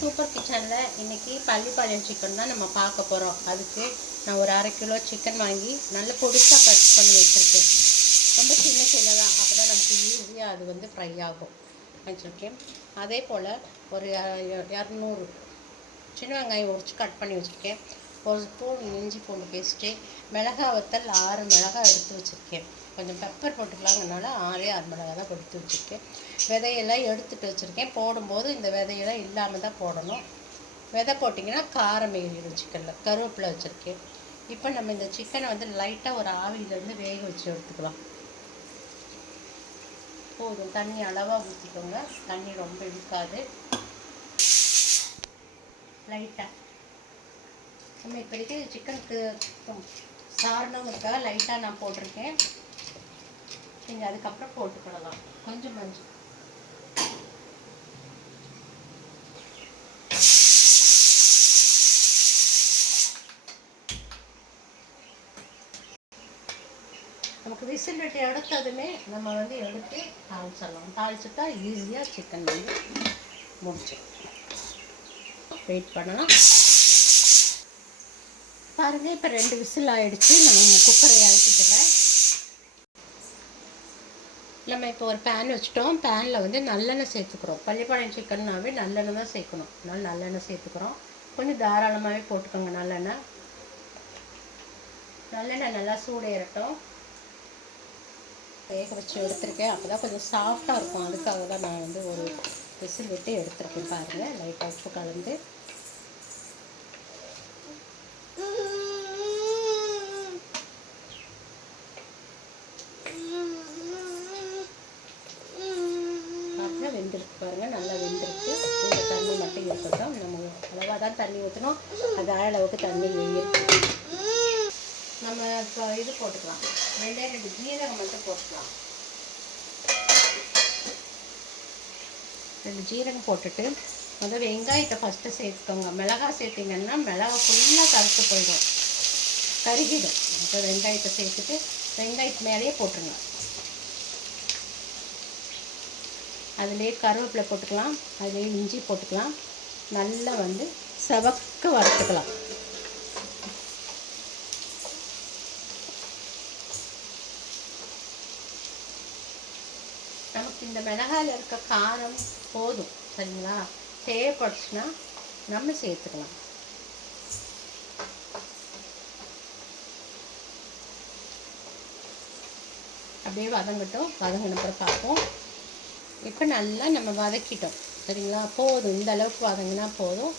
Super கிச்சனில் இன்றைக்கி Pallipalayam chicken தான் நம்ம பார்க்க போகிறோம். அதுக்கு நான் ஒரு 1/2 கிலோ சிக்கன் வாங்கி நல்ல பொடிசாக கட் பண்ணி வச்சுருக்கேன். ரொம்ப சின்னதாக, அப்போ தான் நமக்கு ஈஸியாக அது வந்து ஃப்ரை ஆகும் வச்சுருக்கேன். அதே போல் ஒரு 200 சின்ன வெங்காயம் உரித்து கட் பண்ணி வச்சுருக்கேன். ஒரு ஸ்பூன் இஞ்சி பூண்டு பேஸ்ட்டு, மிளகாய் வத்தல் 6 மிளகாய் எடுத்து வச்சுருக்கேன். கொஞ்சம் பெப்பர் போட்டுக்கலாங்கனால 6 மிளகாய் தான் எடுத்து வச்சுருக்கேன். விதையெல்லாம் எடுத்துகிட்டு வச்சுருக்கேன். போடும்போது இந்த விதையெல்லாம் இல்லாமல் தான் போடணும். விதை போட்டிங்கன்னா காரம் ஏறிடும் சிக்கனில். கருவேப்பிலை வச்சுருக்கேன். இப்போ நம்ம இந்த சிக்கனை வந்து லைட்டாக ஒரு ஆவியிலேருந்து வேக வச்சு எடுத்துக்கலாம். போதும், தண்ணி அளவாக ஊற்றிக்கோங்க. தண்ணி ரொம்ப இழுக்காது. லைட்டாக நம்ம இப்போதைக்கு சிக்கனுக்கு சாரணங்கிறதுக்காக லைட்டாக நான் போட்டிருக்கேன். நீங்கள் அதுக்கப்புறம் போட்டுக்கிடலாம். கொஞ்சம் மஞ்சள், நமக்கு விசில் விட்டு எடுத்ததுமே நம்ம வந்து எடுத்து தாளிச்சிடலாம். தாளிச்சுட்டா ஈஸியாக சிக்கன் வந்து முடிச்சிடும். வெயிட் பண்ணலாம். பாருங்கள், இப்போ 2 விசில் ஆகிடுச்சு. நான் குக்கரை இறக்கிக்கிறேன். நம்ம இப்போ ஒரு பேன் வச்சுட்டோம். பேனில் வந்து நல்லெண்ணெய் சேர்த்துக்கிறோம். பள்ளிப்பாளையம் சிக்கன்னாவே நல்லெண்ணெய் தான் சேர்க்கணும். அதனால் நல்லெண்ணெய் சேர்த்துக்கிறோம். கொஞ்சம் தாராளமாகவே போட்டுக்கோங்க நல்லெண்ணெய். நல்லெண்ணெய் நல்லா சூடேறட்டும். வேக வச்சு எடுத்துருக்கேன். அப்போ தான் கொஞ்சம் சாஃப்டாக இருக்கும். அதுக்காக தான் நான் வந்து ஒரு விசில் விட்டு எடுத்துருக்கேன். பாருங்கள், லைட்டாக உப்பு கலந்து வெந்திருக்கு. பாருங்கள், நல்லா வெந்திருக்கு. இந்த தண்ணி மட்டும் இருக்கட்டும். நம்ம அளவாக தான் தண்ணி ஊற்றணும். அது அளவுக்கு தண்ணி இருக்கு. நம்ம இப்போ இது போட்டுக்கலாம். 2 ஜீரகம் மட்டும் போட்டுக்கலாம். 2 ஜீரகம் போட்டுட்டு முதல் வெங்காயத்தை ஃபஸ்ட்டு சேர்த்துக்கோங்க. மிளகாய் சேர்த்திங்கன்னா மிளகாய் ஃபுல்லாக கருத்து போயிடும், கருகிடும். இப்போ வெங்காயத்தை சேர்த்துட்டு வெங்காயத்து மேலேயே போட்டுருங்க. அதுலேயே கருவேப்பிலை போட்டுக்கலாம். அதுலேயே இஞ்சி போட்டுக்கலாம். நல்லா வந்து செவக்க வறுத்துக்கலாம். நமக்கு இந்த மிளகாயில் இருக்க காரம் போதும், சரிங்களா? தேவைப்பட்டுச்சுன்னா நம்ம சேர்த்துக்கலாம். அப்படியே வதங்கட்டும். வதங்கினப்புறம் பார்ப்போம். இப்போ நல்லா நம்ம வதக்கிட்டோம், சரிங்களா? போதும், இந்த அளவுக்கு வதங்கினா போதும்.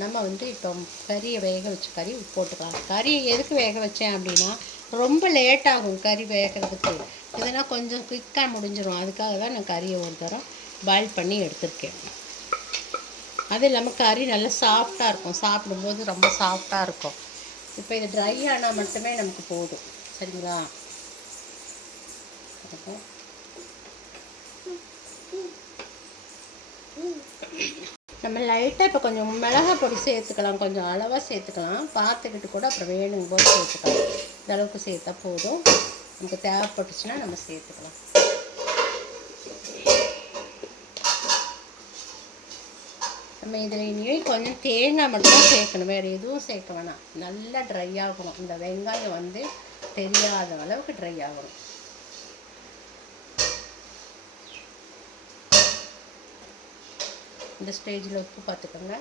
நம்ம வந்து இப்போ கறியை வேக வச்ச கறி போட்டுக்கலாம். கறியை எதுக்கு வேக வச்சேன் அப்படின்னா, ரொம்ப லேட் ஆகும் கறி வேகிறதுக்கு. இதெல்லாம் கொஞ்சம் குயிக்காக முடிஞ்சிடும். அதுக்காக தான் நான் கறியை ஒரு தரம் பாயில் பண்ணி எடுத்துருக்கேன். அது இல்லாமல் கறி நல்லா சாஃப்டாக இருக்கும். சாப்பிடும்போது ரொம்ப சாஃப்டாக இருக்கும். இப்போ இது ட்ரை ஆனால் மட்டுமே நமக்கு போதும், சரிங்களா? நம்ம லைட்டாக இப்போ கொஞ்சம் மிளகாய் பொடி சேர்த்துக்கலாம். கொஞ்சம் அளவாக சேர்த்துக்கலாம். பார்த்துக்கிட்டு கூட அப்புறம் வேணுங்க போது சேர்த்துக்கலாம். இந்த அளவுக்கு சேர்த்தா போதும். நமக்கு தேவைப்பட்டுச்சுன்னா நம்ம சேர்த்துக்கலாம். நம்ம இதில் இனியும் கொஞ்சம் தேங்காய் மட்டும் சேர்க்கணும். வேறு எதுவும் சேர்க்க வேணாம். நல்லா ட்ரை ஆகணும். இந்த வெங்காயம் வந்து தெரியாத அளவுக்கு ட்ரை ஆகணும். இந்த ஸ்டேஜில் உப்பு பார்த்துக்கோங்க.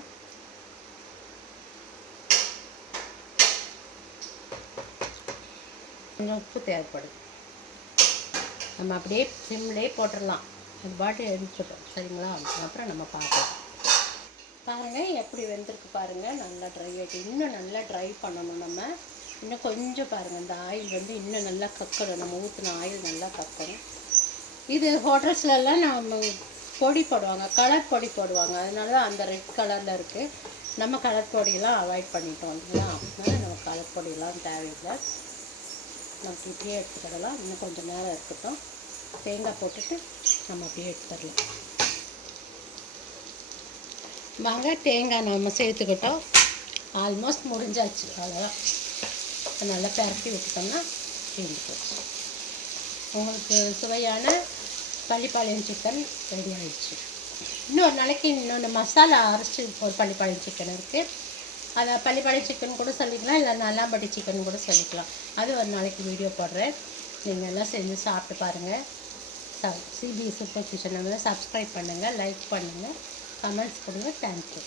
கொஞ்சம் உப்பு தேவைப்படுது. நம்ம அப்படியே சிம்லேயே போட்டுடலாம். அது பாட்டு எடுத்துட்டோம், சரிங்களா? அப்புறம் நம்ம பார்க்கலாம். பாருங்கள், எப்படி வெந்திருக்கு பாருங்கள். நல்லா ட்ரை ஆகிட்டு. இன்னும் நல்லா ட்ரை பண்ணணும். நம்ம இன்னும் கொஞ்சம் பாருங்கள், இந்த ஆயில் வந்து இன்னும் நல்லா கக்கணும். நம்ம ஊற்றின ஆயில் நல்லா கக்கணும். இது ஹோட்டல்ஸ்லாம் நம்ம பொடி போடுவாங்க, கலர் பொடி போடுவாங்க. அதனால தான் அந்த ரெட் கலரில் இருக்குது. நம்ம கலர் பொடியெல்லாம் அவாய்ட் பண்ணிட்டோம், இல்லைங்களா? அதனால் நம்ம கலர் பொடியெல்லாம் தேவையில்லை. நம்ம இப்படியே எடுத்துக்கிடலாம். இன்னும் கொஞ்சம் நேரம் இருக்கட்டும். தேங்காய் போட்டுட்டு நம்ம அப்படியே எடுத்துடலாம். வாங்க, தேங்காய் நம்ம சேர்த்துக்கிட்டோம். ஆல்மோஸ்ட் முடிஞ்சாச்சு. அவ்வளோதான். நல்லா பரப்பி விட்டுட்டோம்னா தீர்ந்து போச்சு. உங்களுக்கு சுவையான பள்ளிப்பாளையம் சிக்கன் ரெடி ஆகிடுச்சு. இன்னொரு நாளைக்கு இன்னொன்று மசாலா அரைச்சி ஒரு பள்ளிப்பாளையம் சிக்கன் இருக்குது, அதை பள்ளிப்பாளையம் சிக்கன் கூட சொல்லிக்கலாம், இல்லை நல்லாம்பட்டி சிக்கன் கூட சொல்லிக்கலாம். அது ஒரு நாளைக்கு வீடியோ போடுறேன், நீங்கள் எல்லாம் செஞ்சு சாப்பிட்டு பாருங்கள். சிபி சூப்பர் கிச்சனை வந்து சப்ஸ்கிரைப் பண்ணுங்கள், லைக் பண்ணுங்கள், கமெண்ட்ஸ் கொடுங்க. தேங்க்யூ.